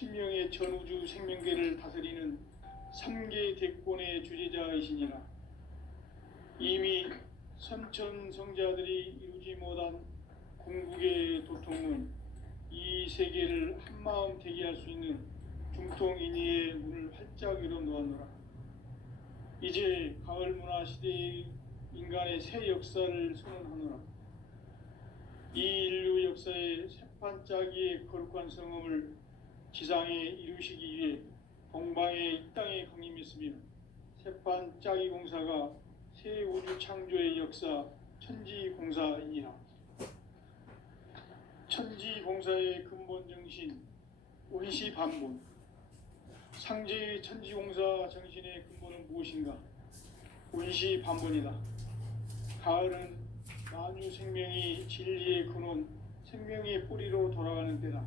신명의 전우주 생명계를 다스리는 3계 대권의 주제자이시니라. 이미 선천성자들이 이루지 못한 궁극의 도통은 이 세계를 한마음 되게 할 수 있는 중통인의의 문을 활짝 열어 놓았노라. 이제 가을 문화 시대의 인간의 새 역사를 선언하노라. 이 인류 역사의 새판짜기의 거룩한 성음을 지상에 이루시기 위해 동방의 이 땅에 강림했으며 새판짜기 공사가 새 우주 창조의 역사 천지공사이니라. 천지공사의 근본 정신 원시반본. 상제의 천지공사 정신의 근본은 무엇인가? 원시반본이다. 가을은 만유 생명이 진리의 근원, 생명의 뿌리로 돌아가는 때다.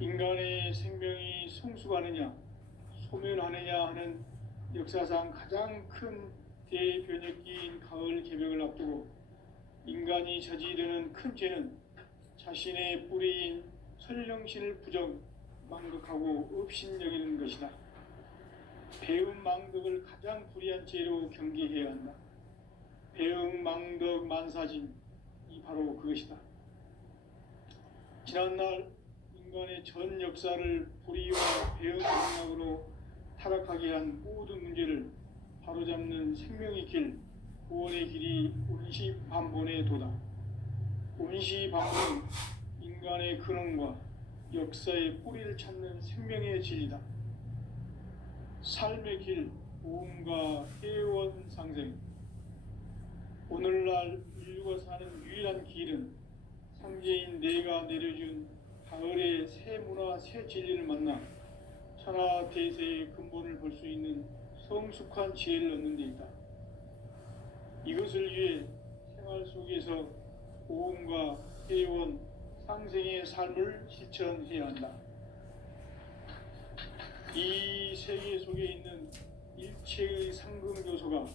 인간의 생명이 성숙하느냐, 소멸하느냐 하는 역사상 가장 큰 대변혁기인 가을 개벽을 앞두고 인간이 저지르는 큰 죄는 자신의 뿌리인 설령신을 부정, 망덕하고 업신여기는 것이다. 배음 망덕을 가장 불의한 죄로 경계해야 한다. 배음 망덕 만사진, 이 바로 그것이다. 지난날 인간의 전 역사를 불의와 배음 망락으로 타락하게 한 모든 문제를 바로잡는 생명의 길, 구원의 길이 원시반본의 도다. 원시반본은 인간의 근원과 역사의 뿌리를 찾는 생명의 진리다. 삶의 길, 보험과 회원 상생. 오늘날 인류가 사는 유일한 길은 상제인 내가 내려준 가을의 새 문화, 새 진리를 만나 천하 대세의 근본을 볼 수 있는 성숙한 지혜를 얻는 데 있다. 이것을 위해 생활 속에서 보험과 회원, 상생의 삶을 실천해야 한다. 이 세계 속에 있는 일체의 상금 요소가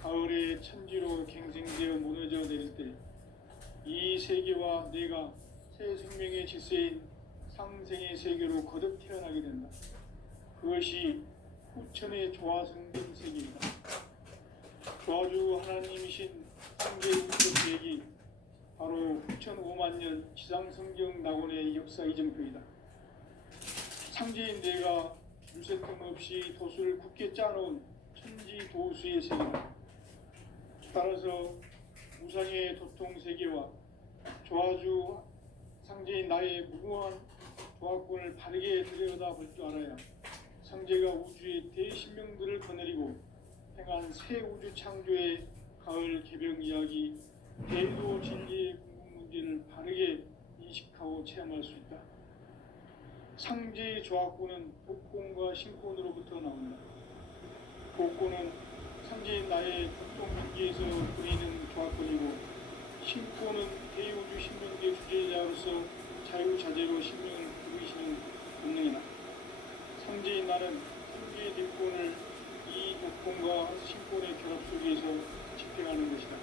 가을의 천지로 갱생되어 무너져 내릴 때 이 세계와 내가 새 생명의 질서인 상생의 세계로 거듭 태어나게 된다. 그것이 후천의 조화성된 세계이다. 조화주 하나님이신 상계 우주 계획이 바로 9,500,000년 지상성경 낙원의 역사 이정표이다. 상제인 내가 물새 틈 없이 도수를 굳게 짜놓은 천지 도수의 세계다. 따라서 무상의 도통 세계와 조화주 상제인 나의 무궁한 조화권을 바르게 들여다볼 줄 알아야 상제가 우주의 대신명들을 거느리고 행한 새 우주 창조의 가을 개벽 이야기, 대도 진리의 궁극 문제를 바르게 인식하고 체험할 수 있다. 상제의 조화권은 복권과 신권으로부터 나온다. 복권은 상제인 나의 고통 경계에서 보이는 조화권이고, 신권은 대우주 신명계 주제자로서 자유자재로 신명을 부르시는 본능이다. 상제인 나는 상제의 딜권을 이 복권과 신권의 결합 속에서 집행하는 것이다.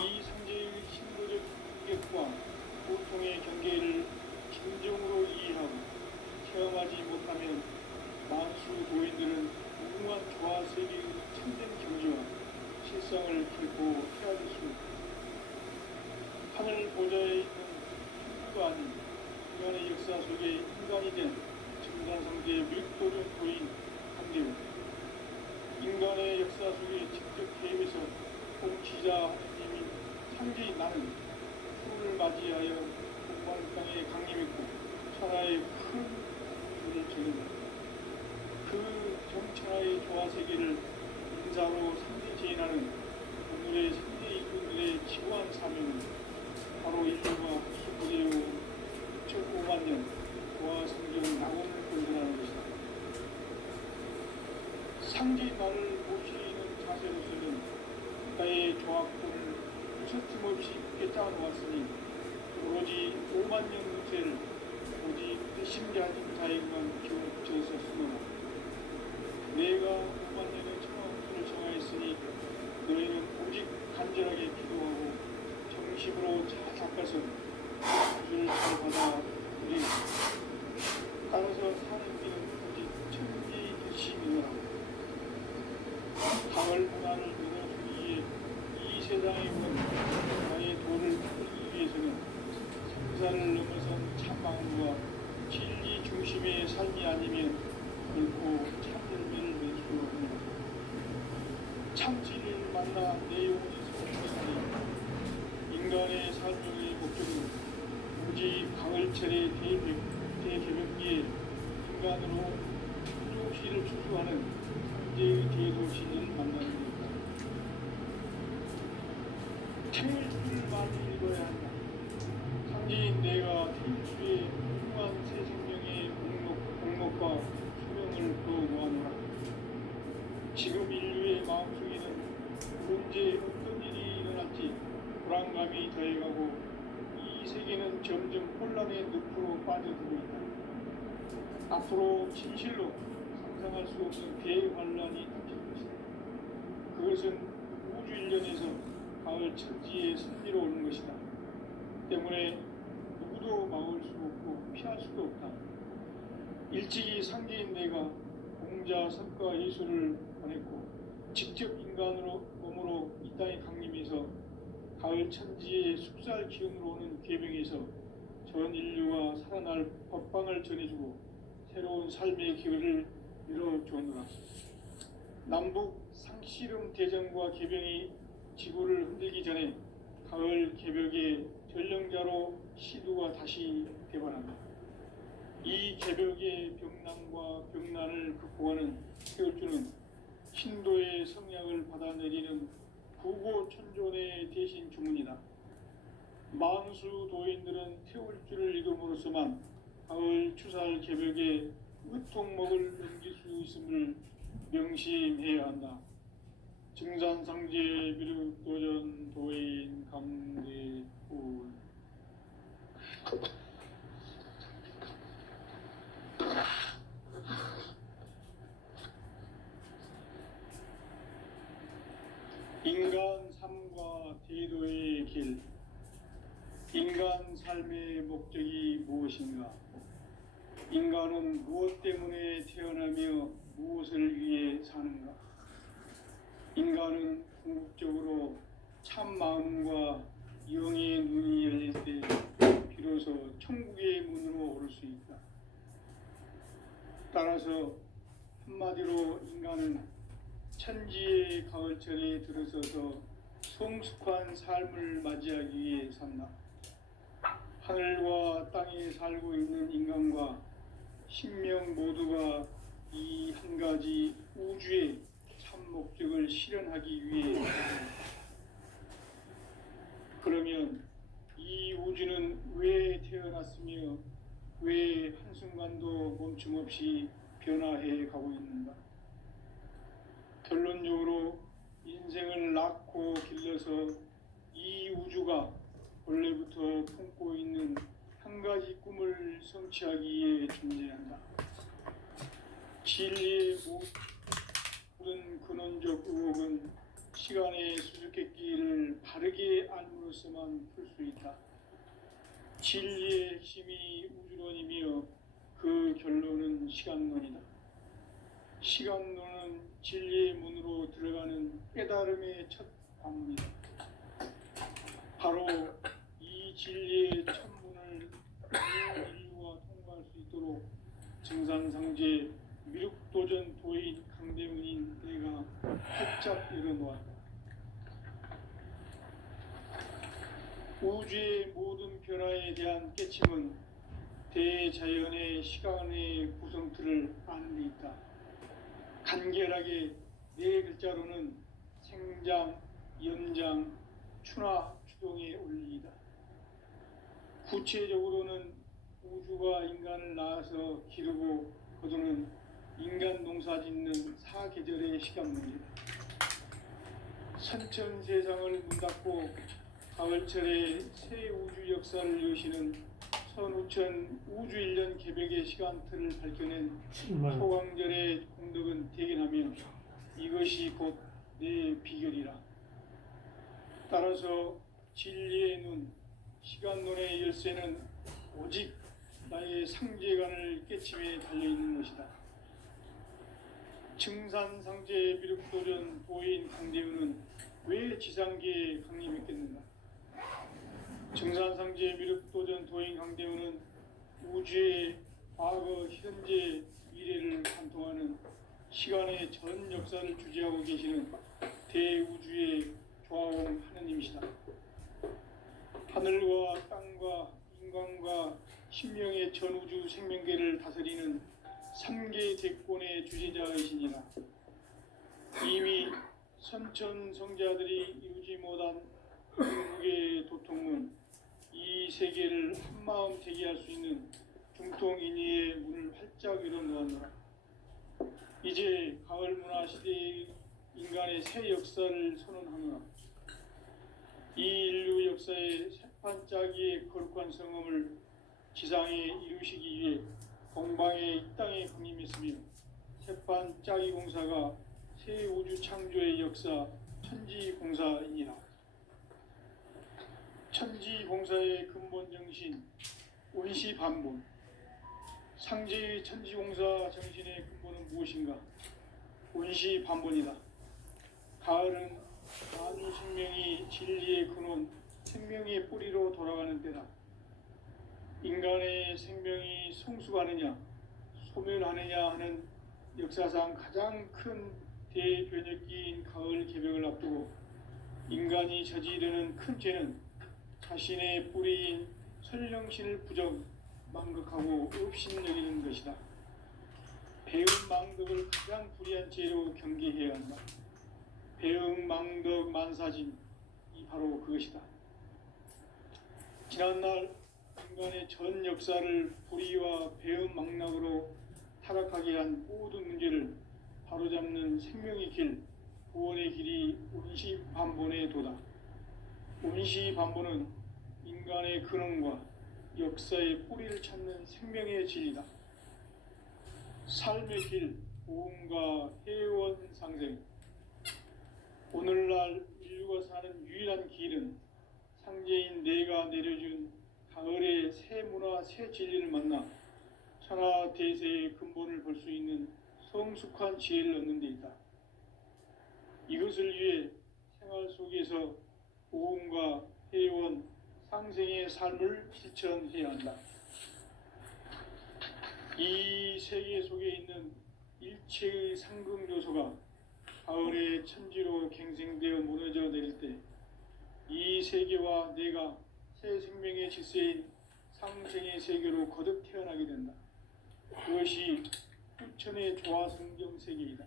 이 상제의 신도적 경계와 고통의 경계를 진정으로 이해하고 체험하지 못하면 만수 고인들은 무궁한 조화 세계의 참된 경지와 실상을 결코 헤아릴 수 없다. 하늘 보좌에 있는 천부가 아닌 인간의 역사 속에 인간이 된 증산성제의 밀도를 보인 한계우, 인간의 역사 속에 직접 개입해서 통치자 하느님인 상제인 나는 풀을 맞이하여 공방 땅에 강림했고 천하의 큰 불을 적인다. 그 정천하의 조화세계를 인사로 상제제인하는 오늘의 상제 이꾼들의 지구한 사명은 바로 인류가 수부되어 6,500,000년 조화성경 낙원을 건설하는 것이다. 상제인 나를 모시는 자세로서는 나의 조화권을 무서틈 없이 굳게 짜놓았으니 오로지 50,000년 문제를 오직 뜻심게 하는 자에게만 기운을 붙여서 쓰노라. 내가 50,000년의 천하운수를 정하였으니 너희는 오직 간절하게 기도하고 정식으로 잘 닦아서 구주를 잘 받아 우리 진심의 삶이 아니면 결코 참 열매를 맺을 수 없는 것이다. 참 진리를 만나 내 영혼이 성취하니 인간의 삶의 목적은 오직 가을철의 대개벽기에 인간으로 부족시를 추수하는 상제의 대도신을 만나는 것이다. 태일주를 많이 읽어야 한다. 상제인 내가 태일주의 훌륭한 새 생명의 공목과 수명을 거모하노라. 지금 인류의 마음속에는 언제 어떤 일이 일어날지 불안감이 더해가고 이 세계는 점점 혼란의 늪으로 빠져들고 있다. 앞으로 진실로 상상할 수 없는 대환란이 닥칠 것이다. 그것은 우주 일련에서 가을 천지에 승리로 오는 것이다. 때문에 누구도 막을 수 없고 피할 수도 없다. 일찍이 상제인 내가 공자, 석가, 예수를 보냈고 직접 인간으로 몸으로 이 땅에 강림해서 가을 천지의 숙살 기운으로 오는 계명에서 전 인류가 살아날 법방을 전해주고 새로운 삶의 기회를 열어주었노라. 남북 상씨름 대전과 개병이 지구를 흔들기 전에 가을 개벽의 전령자로 시두가 다시 대반한다. 이 개벽의 병난과 병난을 극복하는 태울주는 신도의 성약을 받아내리는 구고천존의 대신 주문이다. 만수 도인들은 태울주를 이름으로서만 가을 추살 개벽의 의통목을 넘길 수 있음을 명심해야 한다. 증산상제 미륵도전 도인 강대울. 인간 삶과 대도의 길. 인간 삶의 목적이 무엇인가? 인간은 무엇 때문에 태어나며 무엇을 위해 사는가? 인간은 궁극적으로 참 마음과 영의 눈이 열릴 때 비로소 천국의 문으로 오를 수 있다. 따라서 한마디로 인간은 천지의 가을철에 들어서서 성숙한 삶을 맞이하기 위해 산다. 하늘과 땅에 살고 있는 인간과 신명 모두가 이 한 가지 우주의 참 목적을 실현하기 위해 산다. 그러면 이 우주는 왜 태어났으며 왜 한순간도 멈춤 없이 변화해 가고 있는가? 결론적으로 인생을 낳고 길러서 이 우주가 원래부터 품고 있는 한 가지 꿈을 성취하기 위해 존재한다. 진리의 모든 근원적 의혹은 시간의 수수께끼를 바르게 알므로써만 풀 수 있다. 진리의 핵심이 우주론이며 그 결론은 시간론이다. 시간론은 진리의 문으로 들어가는 깨달음의 첫 관문이다. 바로 이 진리의 첫 문을 인류가 통과할 수 있도록 증산상제 미륵도전 도인 강대문인 내가 활짝 열어놓았다. 우주의 모든 변화에 대한 깨침은 대자연의 시간의 구성틀을 아는 데 있다. 간결하게 네 글자로는 생장, 연장, 추나, 추동의 원리이다. 구체적으로는 우주가 인간을 낳아서 기르고 거두는 인간 농사 짓는 사계절의 시간문이다. 선천 세상을 문 닫고 가을철에 새 우주 역사를 여시는 선우천 우주일년 개벽의 시간틀을 밝혀낸 소강절의 공덕은 대견하며 이것이 곧 내 비결이라. 따라서 진리의 눈, 시간론의 열쇠는 오직 나의 상제관을 깨침에 달려있는 것이다. 증산상제 미륵도전 도인 강대우는 왜 지상계에 강림했겠는가? 증산상제 미륵도전 도인 강대우는 우주의 과거 과거, 현재, 미래를 관통하는 시간의 전 역사를 주재하고 계시는 대우주의 조화공 하느님이시다. 하늘과 땅과 인간과 신명의 전우주 생명계를 다스리는 3개 대권의 주재자이시니라. 이미 선천성자들이 이루지 못한 중국의 도통은 이 세계를 한마음 제기할 수 있는 중통인의의 문을 활짝 열어놓았노라. 이제 가을 문화 시대의 인간의 새 역사를 선언하노라. 이 인류 역사의 새판짜기의 거룩한 성음을 지상에 이루시기 위해 동방의 이 땅에 강림했으며 새판짜기 공사가 새 우주 창조의 역사 천지공사이니라. 천지공사의 근본 정신 온시반본. 상제의 천지공사 정신의 근본은 무엇인가? 온시반본이다. 가을은 만유 생명이 진리의 근원, 생명의 뿌리로 돌아가는 때다. 인간의 생명이 성숙하느냐, 소멸하느냐 하는 역사상 가장 큰 대변혁기인 가을 개벽을 앞두고 인간이 저지르는 큰 죄는 자신의 뿌리인 설령신을 부정, 망극하고 업신여기는 것이다. 배음 망덕을 가장 불의한 죄로 경계해야 한다. 배음 망덕 만사진, 이 바로 그것이다. 지난날 인간의 전 역사를 불의와 배음 망락으로 타락하게 한 모든 문제를 바로잡는 생명의 길, 구원의 길이 온시반본의 도다. 온시반본은 인간의 근원과 역사의 뿌리를 찾는 생명의 진리다. 삶의 길, 보험과 해원 상생. 오늘날 인류가 사는 유일한 길은 상제인 내가 내려준 가을의 새 문화, 새 진리를 만나 천하 대세의 근본을 볼 수 있는 성숙한 지혜를 얻는 데 있다. 이것을 위해 생활 속에서 보험과 해원, 상생의 삶을 실천해야 한다. 이 세계 속에 있는 일체의 상극 요소가 가을의 천지로 갱생되어 무너져 내릴 때 이 세계와 내가 새 생명의 질서인 상생의 세계로 거듭 태어나게 된다. 그것이 후천의 조화성경 세계이다.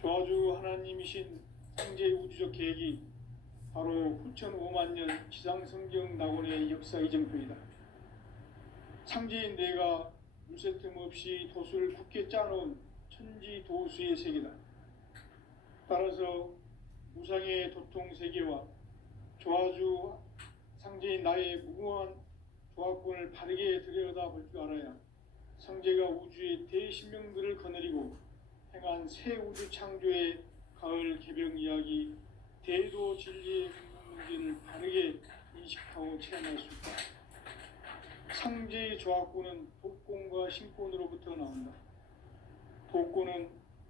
조화주 하나님이신 상제 우주적 계획이 바로 후천 5만 년 지상성경 낙원의 역사 이정표이다. 상제인 내가 물새 틈 없이 도수를 굳게 짜놓은 천지 도수의 세계다. 따라서 무상의 도통 세계와 조화주 상제인 나의 무궁한 조화권을 바르게 들여다볼 줄 알아야 상제가 우주의 대신명들을 거느리고 행한 새 우주 창조의 가을 개벽 이야기, 대도 진리의 근본 문제를 바르게 인식하고 체험할 수 있다. 상제의 조화권은 독권과 신권으로부터 나온다. 독권은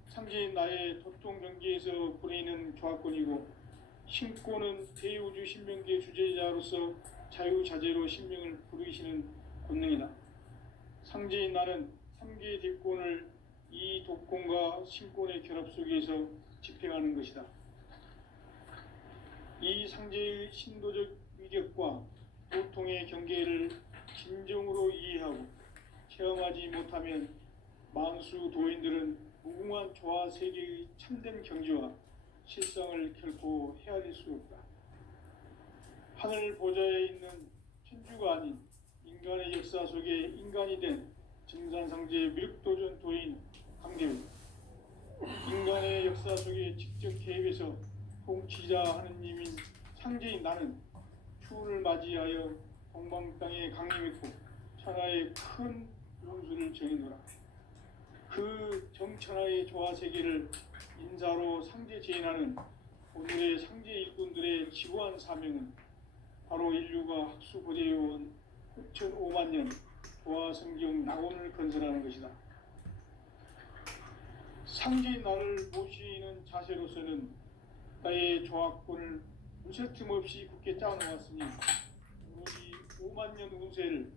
상제인 나의 도통 경계에서 부리는 조화권이고, 신권은 대우주 신명계 주제자로서 자유자재로 신명을 부르시는 권능이다. 상제인 나는 3개의 대권을 이 독권과 신권의 결합 속에서 집행하는 것이다. 이 상제의 신도적 위격과 도통의 경계를 진정으로 이해하고 체험하지 못하면 만수 도인들은 무궁한 조화 세계의 참된 경지와 실상을 결코 헤아릴 수 없다. 하늘 보좌에 있는 천주가 아닌 인간의 역사 속에 인간이 된 증산상제의 미륵도전 도인 강대우, 인간의 역사 속에 직접 개입해서 통치자 하느님인 상제인 나는 추운을 맞이하여 동방 땅에 강림했고 천하의 큰 용수를 정해노라. 그 정천하의 조화 세계를 인사로 상제 제인하는 오늘의 상제 일꾼들의 지구한 사명은 바로 인류가 학수고대해온 후천 5만 년 조화 성경 낙원을 건설하는 것이다. 상제인 나를 모시는 자세로서는 나의 조화권을 무쇠 틈 없이 굳게 짜놓았으니 오로지 5만 년 운세를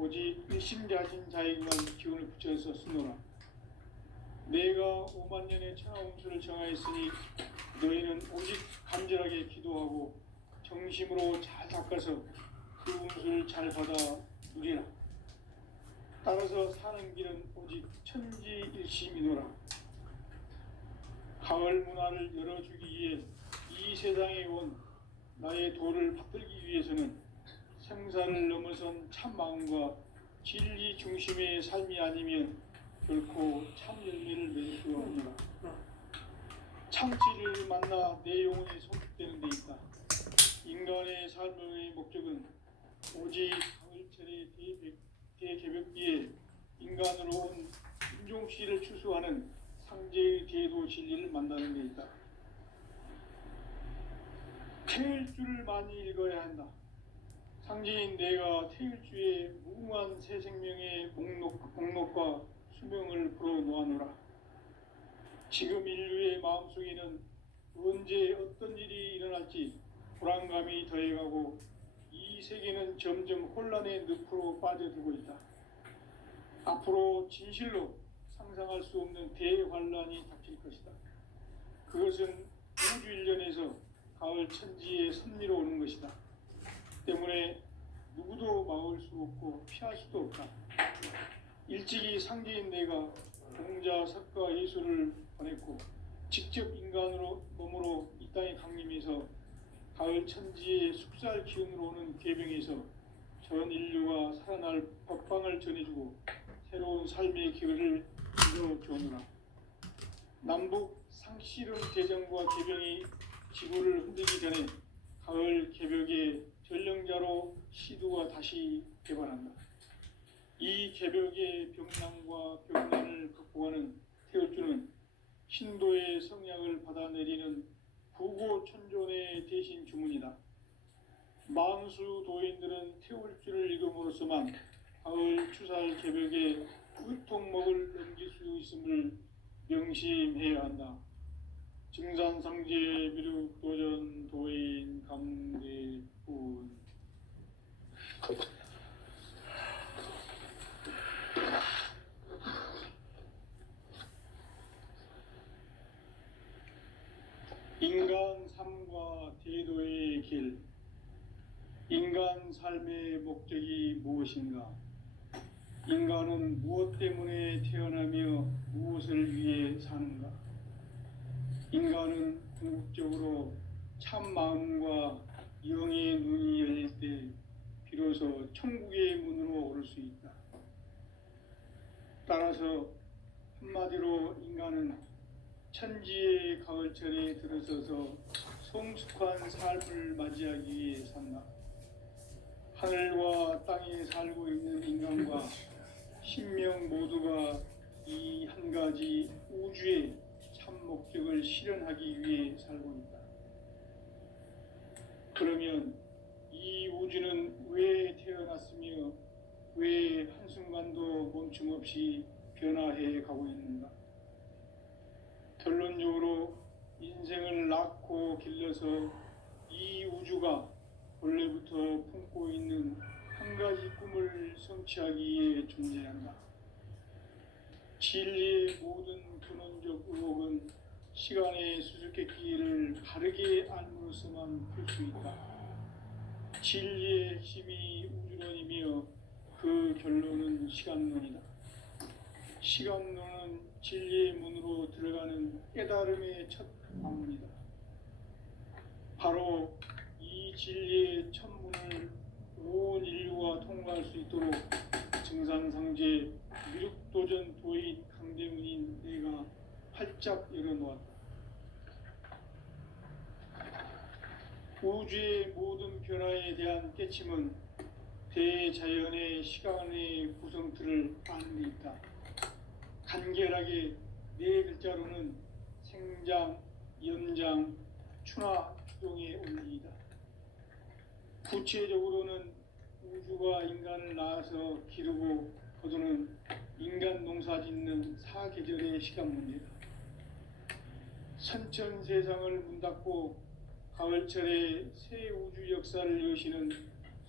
오직 일심가진 자에게만 기운을 붙여서 쓰노라. 내가 5만 년의 천하홍수를 정하였으니 너희는 오직 간절하게 기도하고 정심으로 잘 닦아서 그 운수를 잘 받아 누리라. 따라서 사는 길은 오직 천지일심이노라. 가을 문화를 열어주기 위해 이 세상에 온 나의 도를 받들기 위해서는 생사를 넘어선 참 마음과 진리 중심의 삶이 아니면 결코 참 열매를 맺을 수 없노라. 참 진리를 만나 내 영혼이 성숙되는 데 있다. 인간의 삶의 목적은 오직 가을철의 대개벽기에 인간으로 온 인종씨를 추수하는 상제의 대도 진리를 만나는 데 있다. 태일주를 많이 읽어야 한다. 상제인 내가 태일주의 무궁한 새 생명의 목록과 수명을 풀어놓아노라. 지금 인류의 마음속에는 언제 어떤 일이 일어날지 불안감이 더해가고 이 세계는 점점 혼란의 늪으로 빠져들고 있다. 앞으로 진실로 상상할 수 없는 대환란이 닥칠 것이다. 그것은 우주 일련에서 가을 천지의 섭리로 오는 것이다. 때문에 누구도 막을 수 없고 피할 수도 없다. 일찍이 상제인 내가 공자, 석가, 예수를 보냈고 직접 인간으로 몸으로 이 땅에 강림해서 가을 천지의 숙살 기운으로 오는 계병에서 전 인류가 살아날 법방을 전해주고 새로운 삶의 기회를 이뤄주오노라. 남북 상씨름 대전과 계병이 지구를 흔들기 전에 가을 개벽의 전령자로 시두가 다시 개발한다. 이 개벽의 병난과 병난을 극복하는 태울주는 신도의 성약을 받아내리는 부고천존의 대신 주문이다. 만수 도인들은 태울주를 읽음으로써만 가을 추살 개벽의 끝통목을 넘길 수 있음을 명심해야 한다. 증산상제 미륵도전 도인 강대훈. 인간 삶과 대도의 길. 인간 삶의 목적이 무엇인가? 인간은 무엇 때문에 태어나며 무엇을 위해 사는가? 인간은 궁극적으로 참 마음과 영의 눈이 열릴 때 비로소 천국의 문으로 오를 수 있다. 따라서 한마디로 인간은 천지의 가을철에 들어서서 성숙한 삶을 맞이하기 위해 산다. 하늘과 땅에 살고 있는 인간과 신명 모두가 이 한 가지 우주의 참 목적을 실현하기 위해 살고 있다. 그러면 이 우주는 왜 태어났으며 왜 한순간도 멈춤 없이 변화해 가고 있는가? 결론적으로 인생을 낳고 길러서 이 우주가 원래부터 품고 있는 한 가지 꿈을 성취하기 위해 존재한다. 진리의 모든 근원적 의혹은 시간의 수수께끼를 바르게 알므로서만 풀 수 있다. 진리의 핵심이 우주론이며 그 결론은 시간론이다. 시간론은 진리의 문으로 들어가는 깨달음의 첫 방문이다. 바로 이 진리의 첫 문을 온 인류가 통과할 수 있도록 증산상제 미륵도전 도인 강대문인 내가 활짝 열어놓았다. 우주의 모든 변화에 대한 깨침은 대자연의 시간의 구성틀을 아는 데 있다. 간결하게 네 글자로는 생장, 연장, 추나 추동의 원리이다. 구체적으로는 우주가 인간을 낳아서 기르고 거두는 인간 농사 짓는 사계절의 시간 문제다. 선천 세상을 문 닫고 가을철에 새 우주 역사를 여시는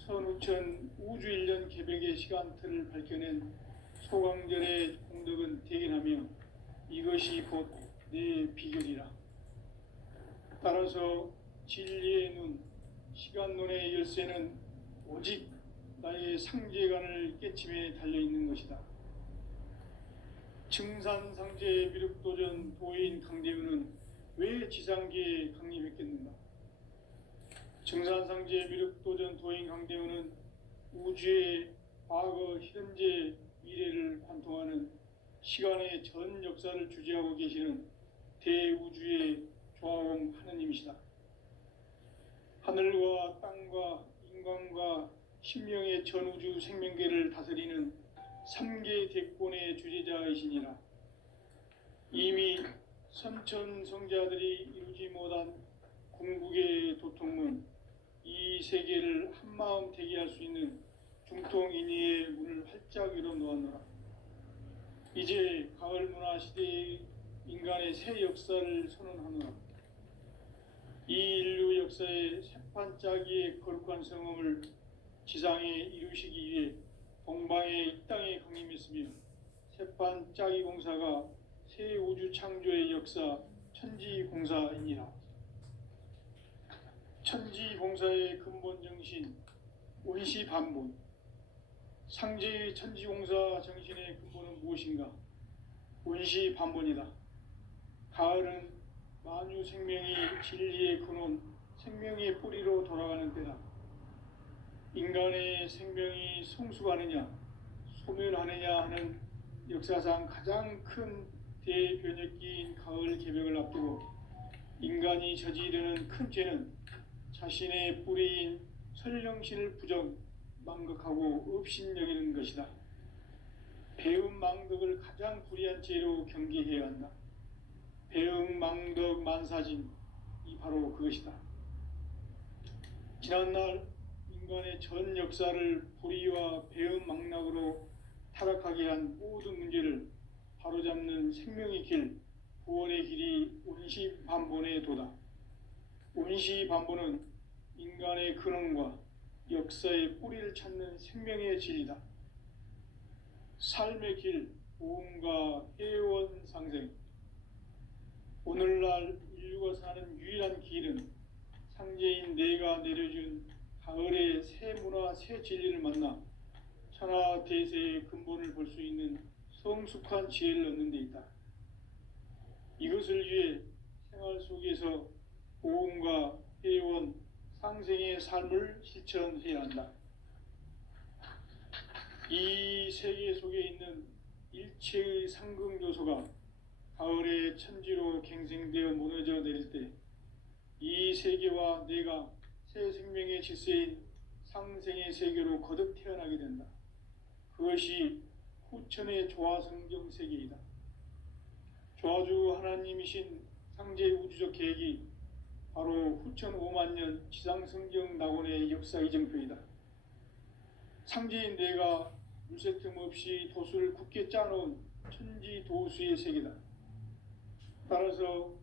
선우천 우주일년 개벽의 시간틀을 밝혀낸 소강절의 공덕은 대견하며 이것이 곧 내 비결이라. 따라서 진리의 눈, 시간론의 열쇠는 오직 나의 상제관을 깨침에 달려있는 것이다. 증산상제 미륵도전 도인 강대우는 왜 지상계에 강림했겠는가? 증산상제 미륵도전 도인 강대우는 우주의 과거, 현재, 미래를 관통하는 시간의 전 역사를 주재하고 계시는 대우주의 조화원 하느님이시다. 하늘과 땅과 인간과 신명의 전우주 생명계를 다스리는 3계 대권의 주재자이시니라. 이미 선천성자들이 이루지 못한 궁극의 도통문, 이 세계를 한마음 대기할 수 있는 중통인의의 문을 활짝 열어놓았노라. 이제 가을 문화 시대의 인간의 새 역사를 선언하노라. 이 인류 역사의 새판짜기의 거룩한 성음을 지상에 이루시기 위해 동방의 이 땅에 강림했으며 새판짜기 공사가 새 우주 창조의 역사 천지공사이니라. 천지공사의 근본 정신 원시반본. 상제의 천지공사 정신의 근본은 무엇인가? 원시반본이다. 가을은 만유 생명이 진리의 근원, 생명의 뿌리로 돌아가는 때다. 인간의 생명이 성숙하느냐, 소멸하느냐 하는 역사상 가장 큰 대변혁기인 가을 개벽을 앞두고 인간이 저지르는 큰 죄는 자신의 뿌리인 설령신을 부정, 망극하고 업신여기는 것이다. 배움 망덕을 가장 불의한 죄로 경계해야 한다. 배움 망덕 만사진, 이 바로 그것이다. 지난날 인간의 전 역사를 불의와 배움 망락으로 타락하게 한 모든 문제를 바로잡는 생명의 길, 구원의 길이 원시반본의 도다. 원시반본은 인간의 근원과 역사의 뿌리를 찾는 생명의 진리다. 삶의 길, 보험과 회원 상생. 오늘날 인류가 사는 유일한 길은 상제인 내가 내려준 가을의 새 문화, 새 진리를 만나 천하 대세의 근본을 볼 수 있는 성숙한 지혜를 얻는 데 있다. 이것을 위해 생활 속에서 보험과 회원, 상생의 삶을 실천해야 한다. 이 세계 속에 있는 일체의 상극 요소가 가을의 천지로 갱생되어 무너져 내릴 때 이 세계와 내가 새 생명의 질서인 상생의 세계로 거듭 태어나게 된다. 그것이 후천의 조화성경 세계이다. 조화주 하나님이신 상제 우주적 계획이 바로 후천 5만 년 지상성경 낙원의 역사 이정표이다. 상제인 내가 물새 틈 없이 도수를 굳게 짜놓은 천지도수의 세계다. 따라서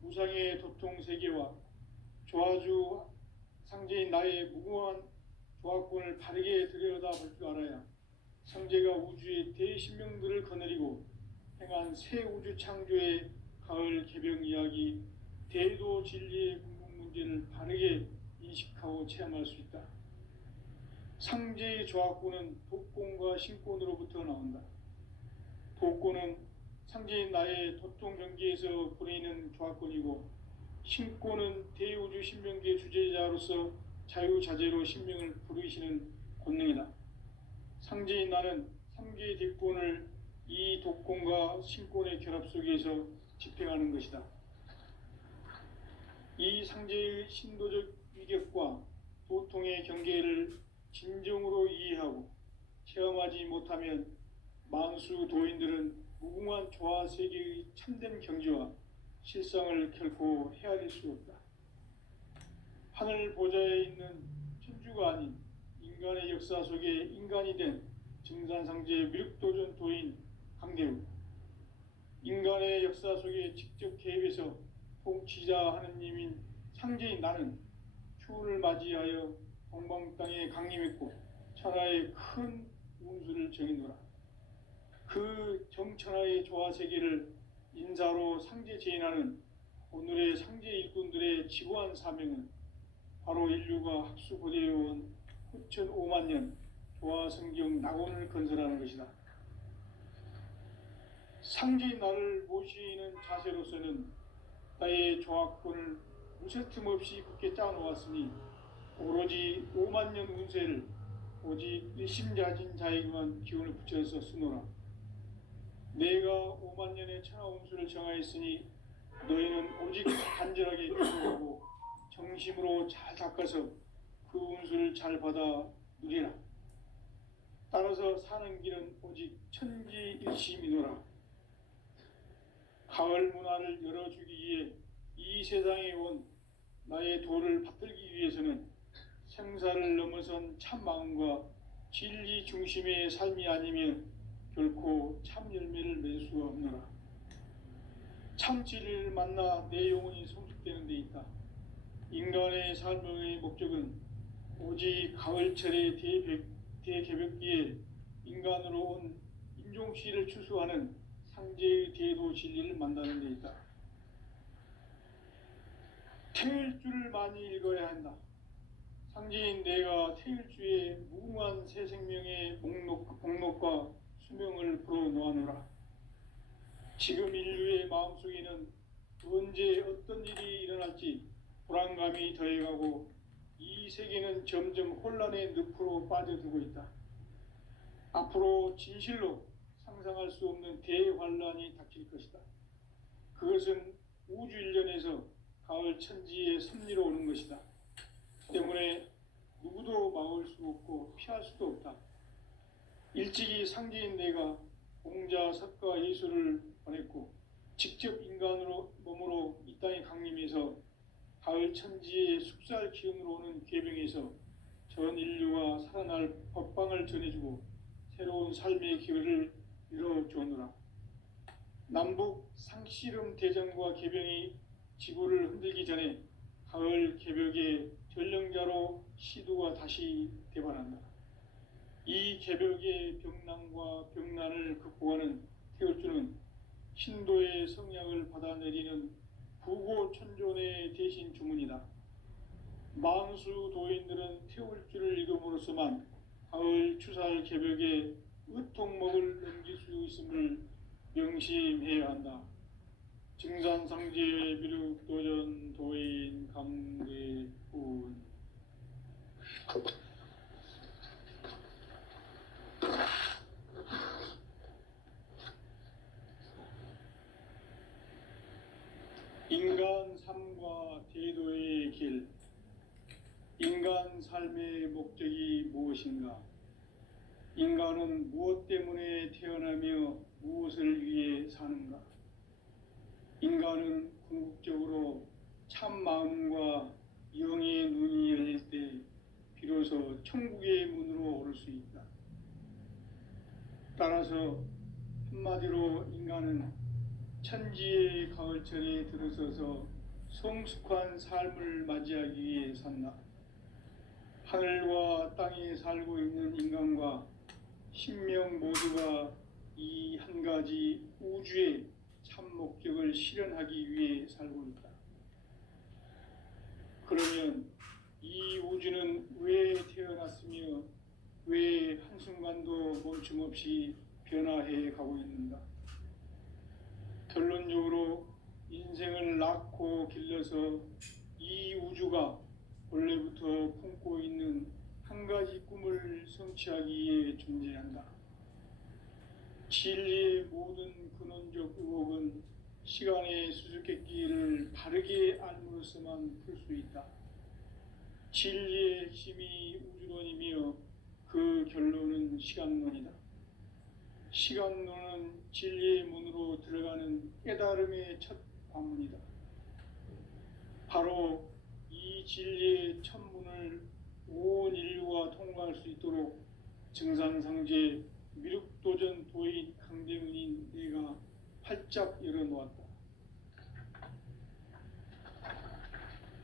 무상의 도통 세계와 조화주 상제인 나의 무궁한 조화권을 바르게 들여다볼 줄 알아야 상제가 우주의 대신명들을 거느리고 행한 새 우주 창조의 가을 개벽 이야기, 대도 진리의 궁극 문제를 바르게 인식하고 체험할 수 있다. 상제의 조화권은 도권과 신권으로부터 나온다. 도권은 상제인 나의 도통 경계에서 보내는 조화권이고, 신권은 대우주 신명계 주제자로서 자유자재로 신명을 부르시는 권능이다. 상제인 나는 3개의 대권을 이 도권과 신권의 결합 속에서 집행하는 것이다. 이 상제의 신도적 위격과 도통의 경계를 진정으로 이해하고 체험하지 못하면 만수 도인들은 무궁한 조화 세계의 참된 경지와 실상을 결코 헤아릴 수 없다. 하늘 보좌에 있는 천주가 아닌 인간의 역사 속에 인간이 된 증산상제 미륵도전 도인 강대우. 인간의 역사 속에 직접 개입해서 통치자 하느님인 상제인 나는 추운을 맞이하여 동방 땅에 강림했고 천하의 큰 운수를 정해노라. 그 정천하의 조화 세계를 인사로 상제 제인하는 오늘의 상제 일꾼들의 지고한 사명은 바로 인류가 학수고대해온 후천 5만 년 조화 성경 낙원을 건설하는 것이다. 상제의 나를 모시는 자세로서는 나의 조합권을 무쇠틈 없이 굳게 짜놓았으니 오로지 5만 년 운세를 오직 일심자진 자에게만 기운을 붙여서 쓰노라. 내가 5만 년의 천하 운수를 정하였으니 너희는 오직 간절하게 기도하고 정심으로 잘 닦아서 그 운수를 잘 받아 누리라. 따라서 사는 길은 오직 천지일심이노라. 가을 문화를 열어주기 위해 이 세상에 온 나의 도를 받들기 위해서는 생사를 넘어선 참 마음과 진리 중심의 삶이 아니면 결코 참 열매를 맺을 수가 없노라. 참 진리를 만나 내 영혼이 성숙되는 데 있다. 인간의 삶의 목적은 오직 가을철의 대개벽기에 인간으로 온 인종씨를 추수하는 상제의 대도 진리를 만나는 데 있다. 태일주를 많이 읽어야 한다. 상제인 내가 태일주의 무궁한 새 생명의 목록과 수명을 풀어놓아노라. 지금 인류의 마음속에는 언제 어떤 일이 일어날지 불안감이 더해가고 이 세계는 점점 혼란의 늪으로 빠져들고 있다. 앞으로 진실로 상상할 수 없는 대환란이 닥칠 것이다. 그것은 우주 일련에서 가을 천지의 섭리로 오는 것이다. 때문에 누구도 막을 수 없고 피할 수도 없다. 일찍이 상제인 내가 공자, 석가, 예수를 보냈고 직접 인간으로 몸으로 이 땅에 강림해서 가을 천지의 숙살 기운으로 오는 괴병에서 전 인류가 살아날 법방을 전해주고 새로운 삶의 기회를 열어주노라. 남북 상씨름 대전과 개병이 지구를 흔들기 전에 가을 개벽의 전령자로 시두가 다시 대발한다. 이 개벽의 병난과 병난을 극복하는 태울주는 신도의 성약을 받아내리는 부고천존의 대신 주문이다. 만수 도인들은 태울주를 읽음으로써만 가을 추살 개벽의 의통목을 넘길 수 있음을 명심해야 한다. 증산상제 비륵도전 도인 강대훈. 인간 삶과 대도의 길. 인간 삶의 목적이 무엇인가? 인간은 무엇 때문에 태어나며 무엇을 위해 사는가? 인간은 궁극적으로 참 마음과 영의 눈이 열릴 때 비로소 천국의 문으로 오를 수 있다. 따라서 한마디로 인간은 천지의 가을철에 들어서서 성숙한 삶을 맞이하기 위해 산다. 하늘과 땅에 살고 있는 인간과 신명 모두가 이 한 가지 우주의 참 목적을 실현하기 위해 살고 있다. 그러면 이 우주는 왜 태어났으며 왜 한순간도 멈춤 없이 변화해 가고 있는가? 결론적으로 인생을 낳고 길러서 이 우주가 원래부터 품고 있는 한 가지 꿈을 성취하기 위해 존재한다. 진리의 모든 근원적 의혹은 시간의 수수께끼를 바르게 알므로써만 풀 수 있다. 진리의 핵심이 우주론이며 그 결론은 시간론이다. 시간론은 진리의 문으로 들어가는 깨달음의 첫 관문이다. 바로 이 진리의 첫 문을 온 인류가 통과할 수 있도록 증산상제 미륵도전 도인 강대문인 내가 활짝 열어놓았다.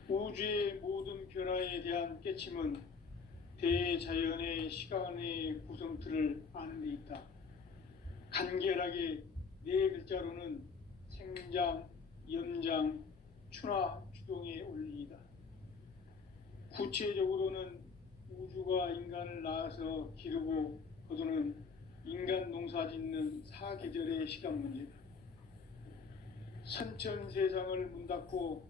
우주의 모든 변화에 대한 깨침은 대자연의 시간의 구성틀을 아는 데 있다. 간결하게 네 글자로는 생장, 연장, 추나 추동의 원리이다. 구체적으로는 우주가 인간을 낳아서 기르고 거두는 인간 농사 짓는 사계절의 시간 문제다. 선천 세상을 문 닫고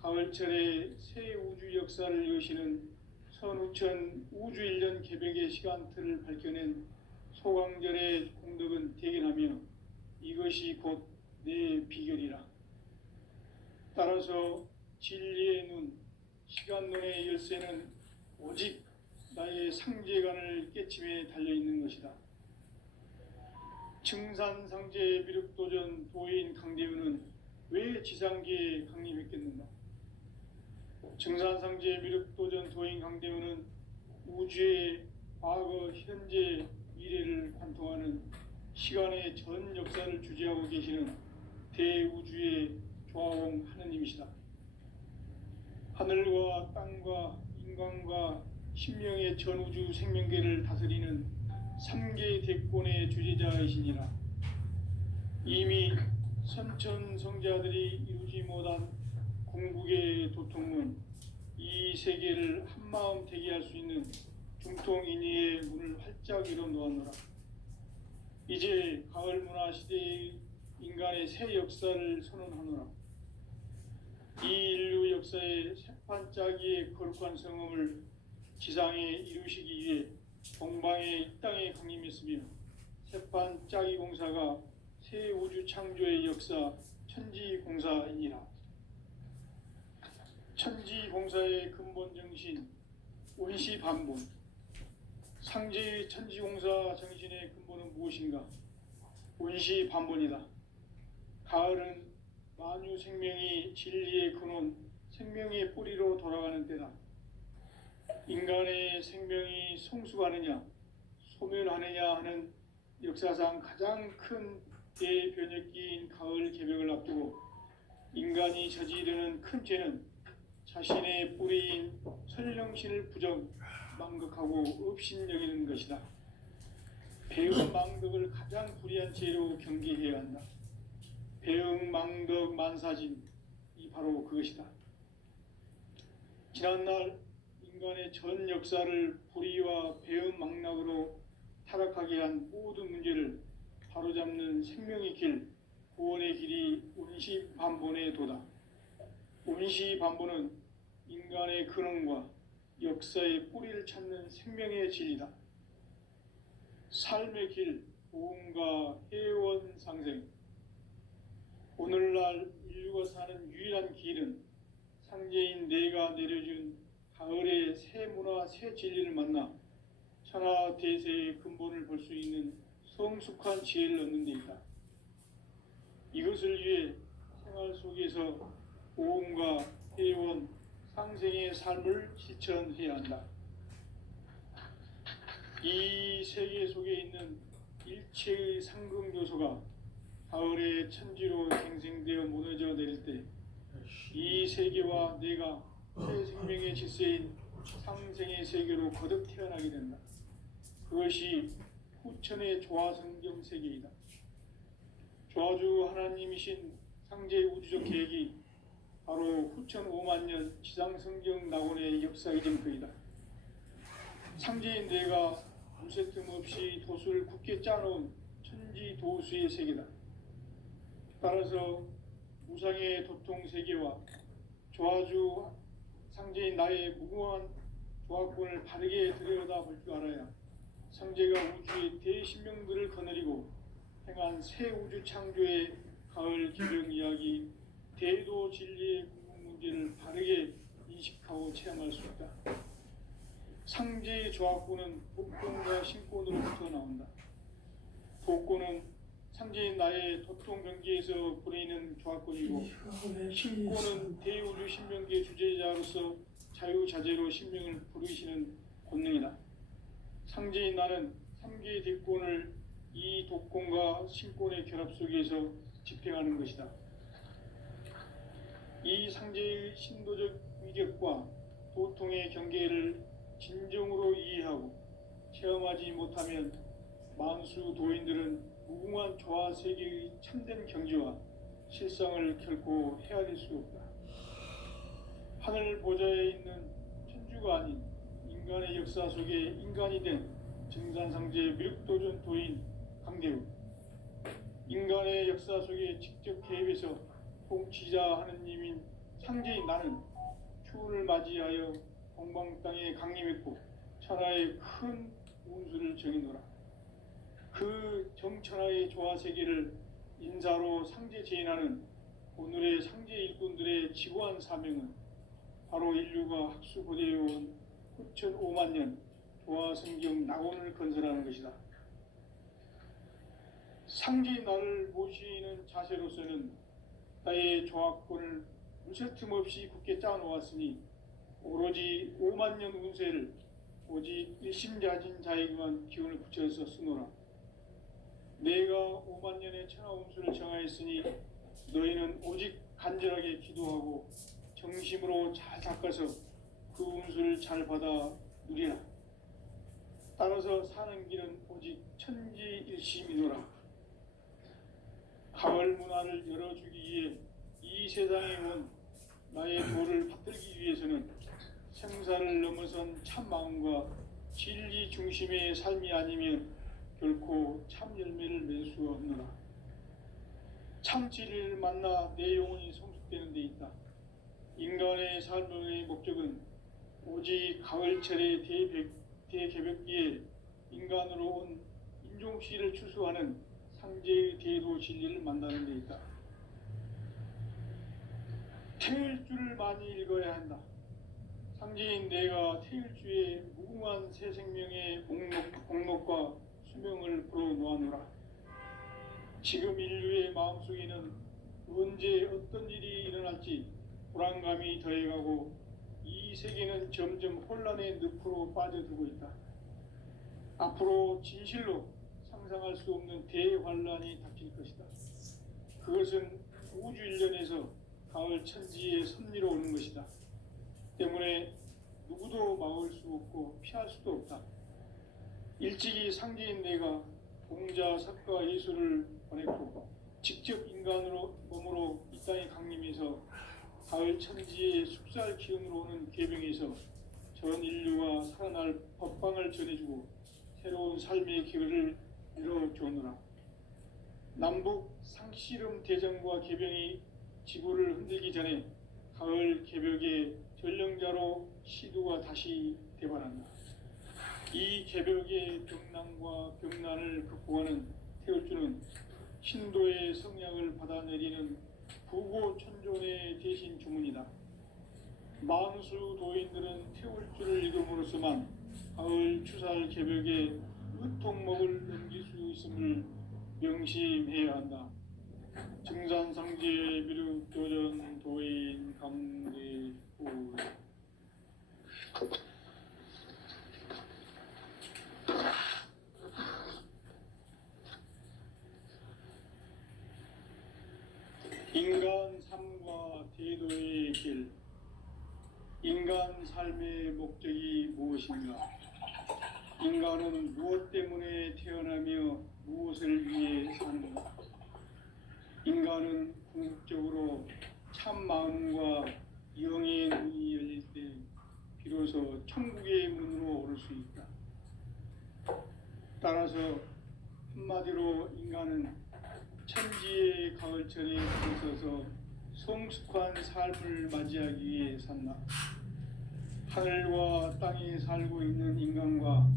가을철에 새 우주 역사를 여시는 선우천 우주일년 개벽의 시간틀을 밝혀낸 소강절의 공덕은 대견하며 이것이 곧 내 비결이라. 따라서 진리의 눈, 시간론의 열쇠는 오직 나의 상제관을 깨침에 달려있는 것이다. 증산상제 미륵도전 도인 강대우는 왜 지상계에 강림했겠는가? 증산상제 미륵도전 도인 강대우는 우주의 과거, 현재, 미래를 관통하는 시간의 전 역사를 주재하고 계시는 대우주의 조화홍 하느님이시다. 하늘과 땅과 인간과 신명의 전우주 생명계를 다스리는 3계 대권의 주재자이시니라. 이미 선천성자들이 이루지 못한 궁극의 도통은 이 세계를 한마음 되게 할 수 있는 중통인의의 문을 활짝 열어놓았노라. 이제 가을 문화 시대의 인간의 새 역사를 선언하노라. 이 인류 역사의 새판짜기의 거룩한 성음을 지상에 이루시기 위해 동방의 이 땅에 강림했으며 새판짜기 공사가 새 우주 창조의 역사 천지공사이니라. 천지공사의 근본 정신 원시반본. 상제의 천지공사 정신의 근본은 무엇인가? 원시반본이다. 가을은 만유 생명이 진리의 근원, 생명의 뿌리로 돌아가는 때다. 인간의 생명이 성숙하느냐, 소멸하느냐 하는 역사상 가장 큰 대변혁기인 가을 개벽을 앞두고 인간이 저지르는 큰 죄는 자신의 뿌리인 설령신을 부정, 망극하고 업신여기는 것이다. 배응 망덕을 가장 불의한 죄로 경계해야 한다. 배응 망덕 만사진이 바로 그것이다. 지난날 인간의 전 역사를 불의와 배응 망락으로 타락하게 한 모든 문제를 바로잡는 생명의 길, 구원의 길이 원시반본의 도다. 원시반본은 인간의 근원과 역사의 뿌리를 찾는 생명의 진리다. 삶의 길, 보험과 해원 상생. 오늘날 인류가 사는 유일한 길은 상제인 내가 내려준 가을의 새 문화, 새 진리를 만나 천하 대세의 근본을 볼 수 있는 성숙한 지혜를 얻는 데 있다. 이것을 위해 생활 속에서 보험과 해원, 상생의 삶을 실천해야 한다. 이 세계 속에 있는 일체의 상극 요소가 가을의 천지로 갱생되어 무너져 내릴 때 이 세계와 내가 새 생명의 질서인 상생의 세계로 거듭 태어나게 된다. 그것이 후천의 조화성경 세계이다. 조화주 하나님이신 상제 우주적 계획이 바로 후천 5만 년 지상성경 낙원의 역사 이정표이다. 상제인 내가 무쇠틈 없이 도수를 굳게 짜놓은 천지도수의 세계다. 따라서 무상의 도통 세계와 조화주 상제인 나의 무궁한 조화권을 바르게 들여다볼 줄 알아야 상제가 우주의 대신명들을 거느리고 행한 새 우주 창조의 가을 기병 이야기, 대도 진리의 궁극 문제를 바르게 인식하고 체험할 수 있다. 상제의 조화권은 복권과 신권으로부터 나온다. 복권은 상제인 나의 도통 경계에서 보내는 조화권이고, 신권은 대우주 신명계 주제자로서 자유자재로 신명을 부르시는 권능이다. 상제인 나는 3개의 대권을 이 독권과 신권의 결합 속에서 집행하는 것이다. 이 상제의 신도적 위격과 도통의 경계를 진정으로 이해하고 체험하지 못하면 만수 도인들은 무궁한 조화 세계의 참된 경지와 실상을 결코 헤아릴 수 없다. 하늘 보좌에 있는 천주가 아닌 인간의 역사 속에 인간이 된 증산상제 미륵도전 도인 강대우, 인간의 역사 속에 직접 개입해서 통치자 하느님인 상제인 나는 추운을 맞이하여 동방 땅에 강림했고 천하의 큰 운수를 정해노라. 그 정천하의 조화 세계를 인사로 상제 제인하는 오늘의 상제 일꾼들의 지고한 사명은 바로 인류가 학수고대해온 9,5만 년 조화 성경 낙원을 건설하는 것이다. 상제 나를 모시는 자세로서는 나의 조화권을 무쇠틈 없이 굳게 짜놓았으니 오로지 5만 년 운세를 오직 일심자진 자에게만 기운을 붙여서 쓰노라. 내가 5만 년의 천하 운수를 정하였으니 너희는 오직 간절하게 기도하고 정심으로 잘 닦아서 그 운수를 잘 받아 누리라. 따라서 사는 길은 오직 천지일심이노라. 가을 문화를 열어주기 위해 이 세상에 온 나의 도를 받들기 위해서는 생사를 넘어선 참 마음과 진리 중심의 삶이 아니면 결코 참 열매를 맺을 수 없노라. 참 진리를 만나 내 영혼이 성숙되는 데 있다. 인간의 삶의 목적은 오직 가을철의 대개벽기에 인간으로 온 인종씨를 추수하는 상제의 대도 진리를 만나는 데 있다. 태일주를 많이 읽어야 한다. 상제인 내가 태일주의 무궁한 새 생명의 목록과 수명을 불어놓아노라. 지금 인류의 마음속에는 언제 어떤 일이 일어날지 불안감이 더해가고 이 세계는 점점 혼란의 늪으로 빠져들고 있다. 앞으로 진실로 상상할 수 없는 대환란이 닥칠 것이다. 그것은 우주 일련에서 가을 천지의 섭리로 오는 것이다. 때문에 누구도 막을 수 없고 피할 수도 없다. 일찍이 상제인 내가 공자, 석가, 예수를 보냈고 직접 인간으로 몸으로 이 땅에 강림해서 가을 천지의 숙살 기운으로 오는 계병에서 전 인류가 살아날 법방을 전해주고 새로운 삶의 기회를 열어주었노라. 남북 상씨름 대전과 계병이 지구를 흔들기 전에 가을 개벽의 전령자로 시두가 다시 대발한다. 이 개벽의 병난과 병난을 극복하는 태울주는 신도의 성약을 받아내리는 부고천존의 대신 주문이다. 만수 도인들은 태울주를 읽음으로써만 가을 추살 개벽에 의통목을 넘길 수 있음을 명심해야 한다. 증산상제 미륵도전 도인 강대우. 인간 삶과 대도의 길. 인간 삶의 목적이 무엇인가? 인간은 무엇 때문에 태어나며 무엇을 위해 사는가? 인간은 궁극적으로 참 마음과 영의 문이 열릴 때 비로소 천국의 문으로 오를 수 있다. 따라서 한마디로 인간은 천지의 가을철에 들어서서 성숙한 삶을 맞이하기 위해 산다. 하늘과 땅에 살고 있는 인간과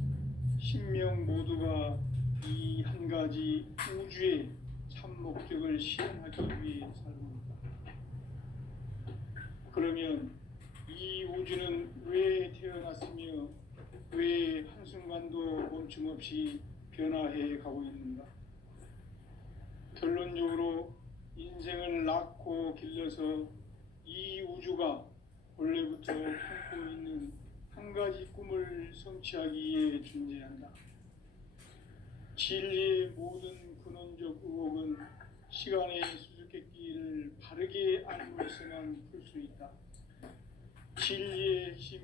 신명 모두가 이 한 가지 우주의 참 목적을 실현하기 위해 살고 있다. 그러면 이 우주는 왜 태어났으며 왜 한순간도 멈춤 없이 변화해 가고 있는가? 결론적으로 인생을 낳고 길러서 이 우주가 원래부터 품고 있는 한 가지 꿈을 성취하기 위해 존재한다. 진리의 모든 근원적 의혹은 시간의 수수께끼를 바르게 알고 있어만 풀 수 있다. 진리의 핵심이